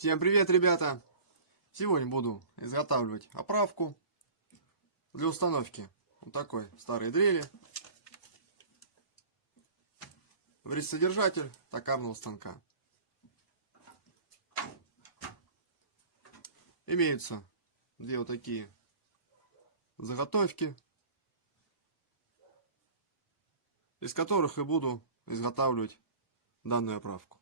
Всем привет, ребята! Сегодня буду изготавливать оправку для установки вот такой старой дрели в рейс-содержатель токарного станка. Имеются две вот такие заготовки, из которых и буду изготавливать данную оправку.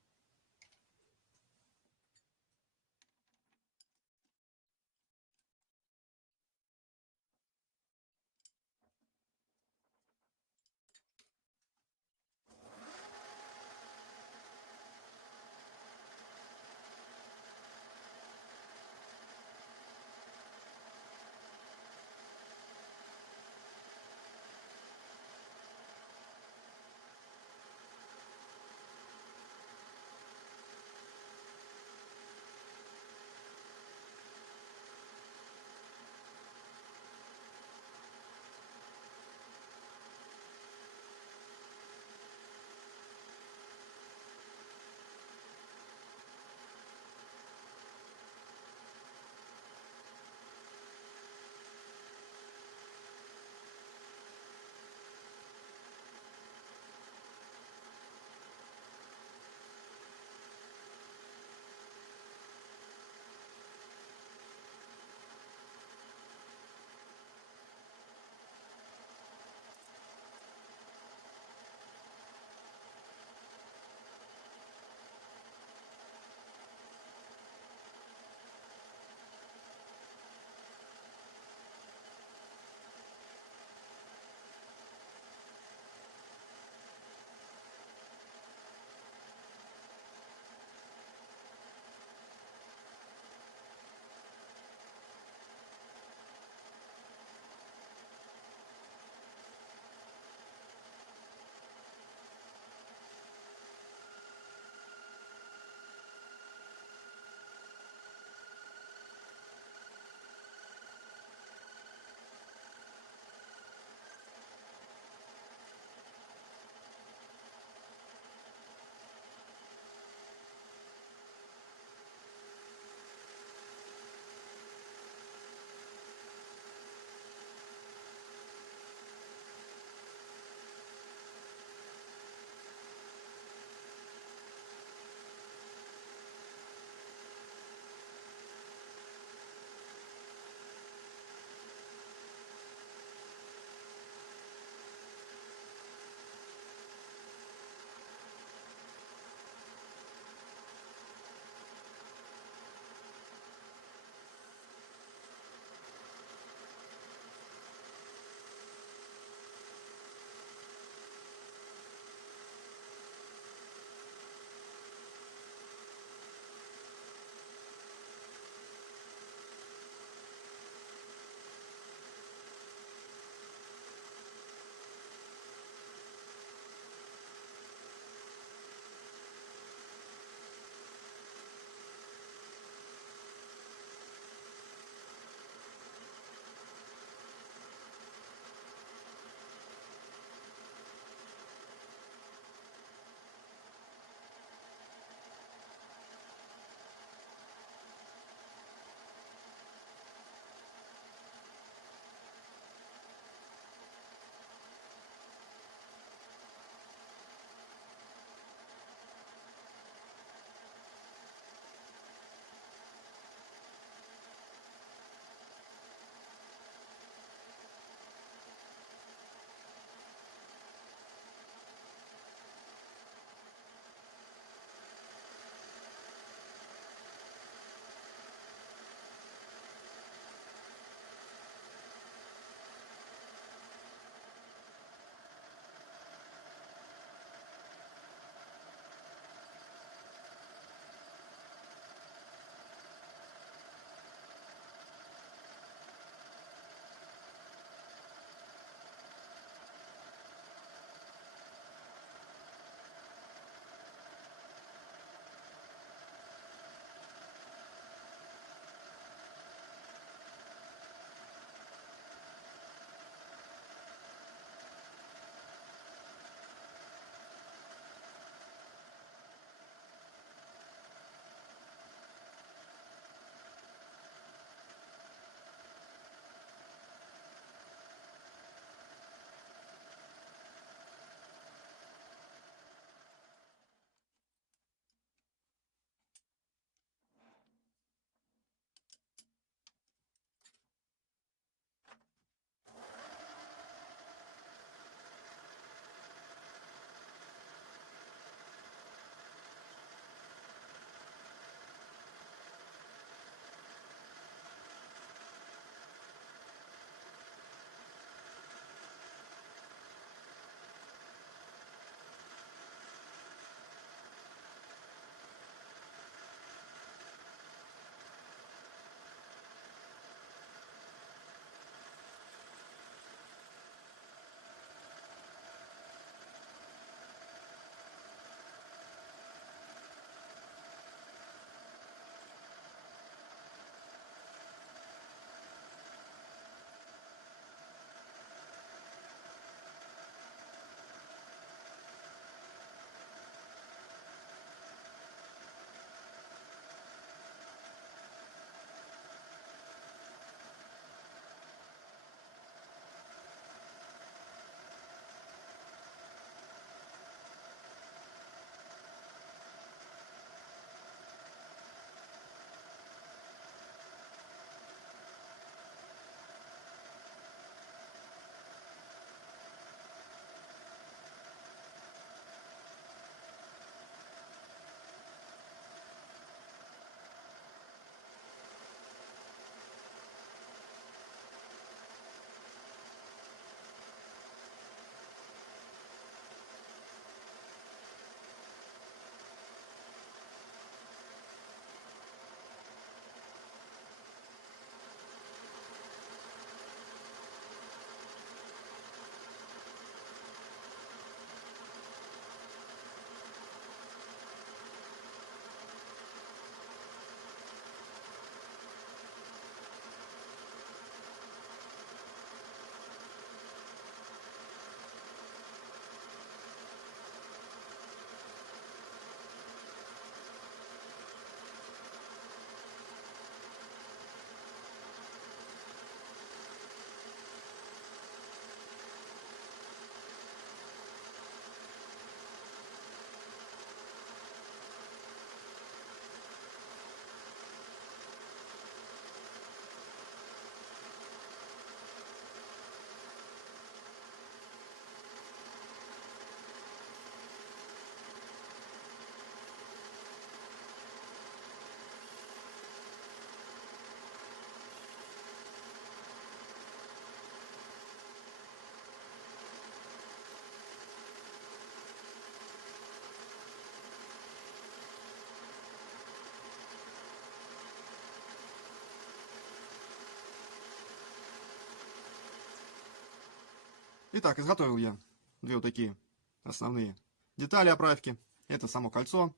Итак, изготовил я две вот такие основные детали оправки. Это само кольцо.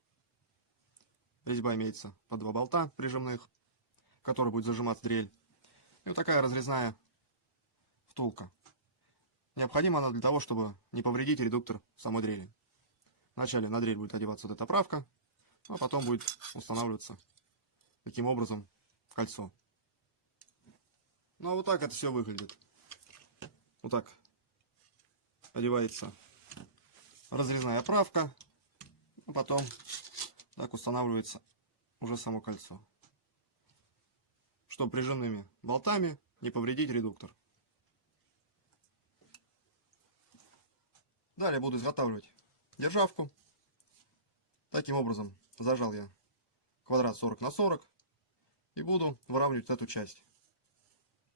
Резьба имеется по 2 болта прижимных, в который будет зажиматься дрель. И вот такая разрезная втулка. Необходима она для того, чтобы не повредить редуктор самой дрели. Вначале на дрель будет одеваться вот эта оправка, а потом будет устанавливаться таким образом кольцо. Ну а вот так это все выглядит. Вот так одевается разрезная оправка, а потом так устанавливается уже само кольцо, чтобы прижимными болтами не повредить редуктор. Далее буду изготавливать державку. Таким образом зажал я квадрат 40 на 40 и буду выравнивать эту часть,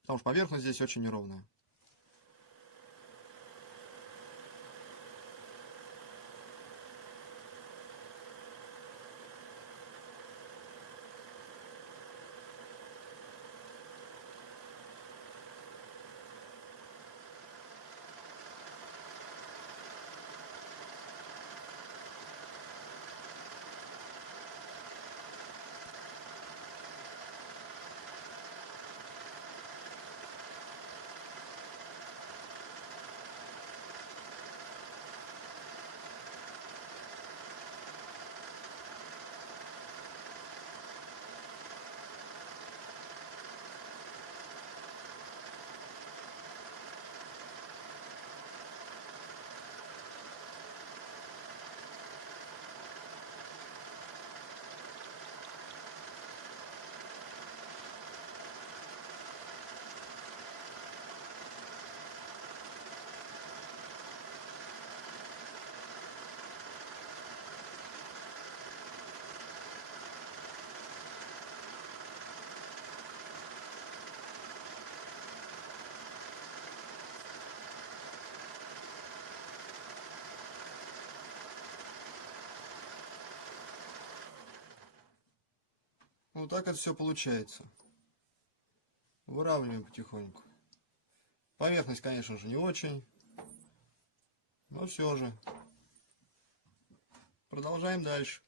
потому что поверхность здесь очень неровная. Вот так это все получается. Выравниваем потихоньку. Поверхность, конечно же, не очень, но все же. Продолжаем дальше.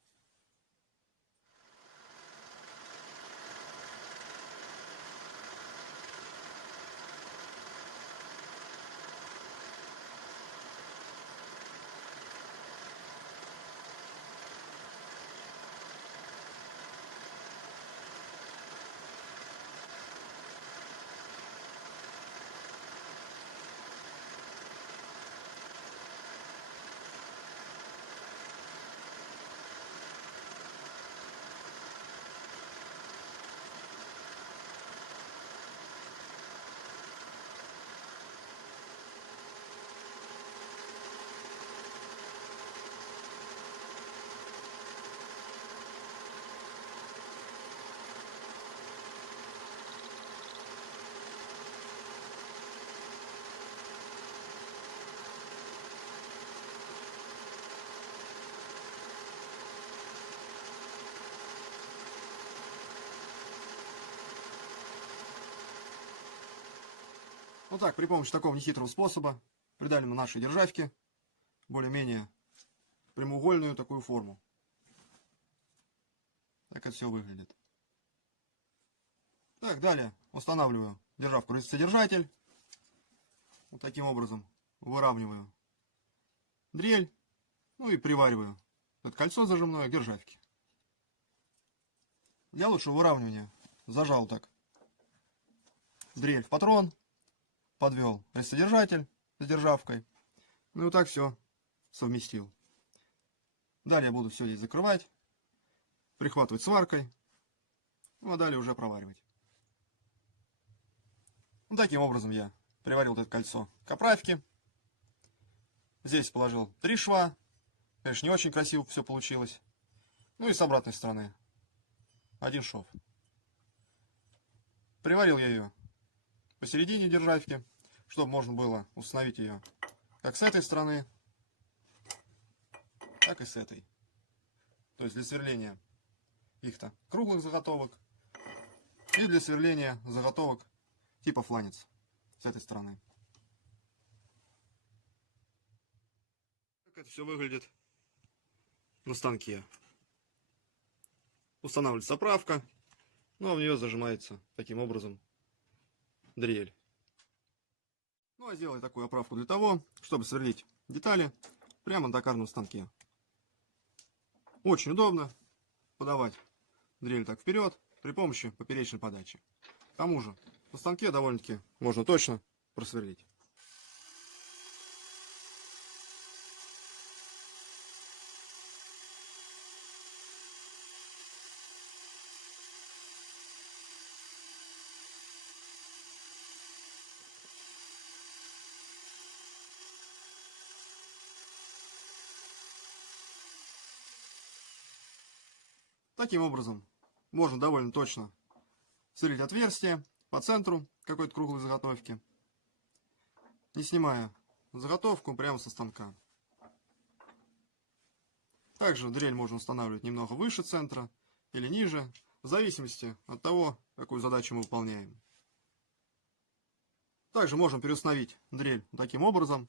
Вот так, при помощи такого нехитрого способа придали мы нашей державке более-менее прямоугольную такую форму. Так это все выглядит. Так, далее устанавливаю державку содержатель. Вот таким образом выравниваю дрель. Ну и привариваю это кольцо зажимное к державке. Для лучшего выравнивания зажал так дрель в патрон. Подвел содержатель с державкой. Ну и вот так все совместил. Далее буду все здесь закрывать, прихватывать сваркой, ну а далее уже проваривать. Ну, таким образом я приварил это кольцо к оправке. Здесь положил 3 шва. Конечно, не очень красиво все получилось. Ну и с обратной стороны 1 шов. Приварил я ее посередине державки, чтобы можно было установить ее как с этой стороны, так и с этой. То есть для сверления каких-то круглых заготовок и для сверления заготовок типа фланец с этой стороны. Так это все выглядит на станке. Устанавливается оправка, ну а в нее зажимается таким образом дрель. Ну а сделать такую оправку для того, чтобы сверлить детали прямо на токарном станке. Очень удобно подавать дрель так вперед при помощи поперечной подачи. К тому же на станке довольно-таки можно точно просверлить. Таким образом можно довольно точно сверлить отверстие по центру какой-то круглой заготовки, не снимая заготовку прямо со станка. Также дрель можно устанавливать немного выше центра или ниже, в зависимости от того, какую задачу мы выполняем. Также можно переустановить дрель таким образом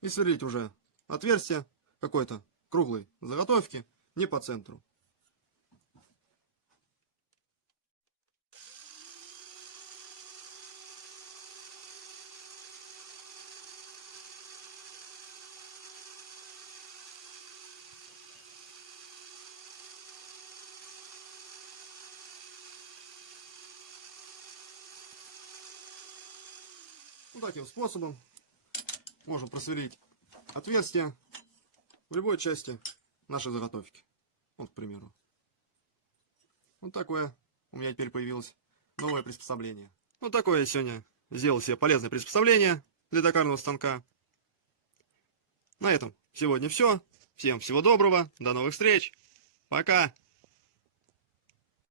и сверлить уже отверстие какой-то круглой заготовки не по центру. Вот таким способом можно просверлить отверстие в любой части нашей заготовки. Вот, к примеру. Вот такое у меня теперь появилось новое приспособление. Вот такое я сегодня сделал себе полезное приспособление для токарного станка. На этом сегодня все. Всем всего доброго. До новых встреч. Пока.